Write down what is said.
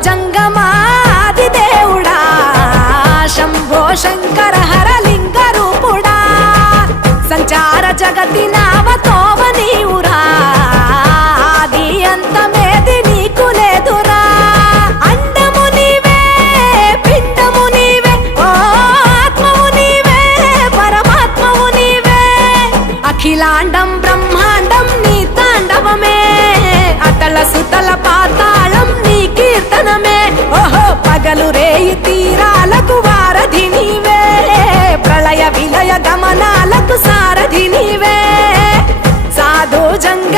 జంగమాది దేవుడా శంభో శంకర హరలింగ రూపుడా సంచార జగతి నావతోవ నీవురా ఆది అంతమేది నీకు లేదురా అండము నీవే పిండము నీవే ఓ ఆత్మవు నీవే పరమాత్మవు నీవే అఖిలాండం బ్రహ్మాండం నీ తాండవమే అతల సుతల పాతాళం నీ కీర్తనమే ఓహో పగలు రేయి తీరాలకు వారధి నీవే ప్రళయ విలయ గమనాలకు సారథి నీవే సాధు జంగ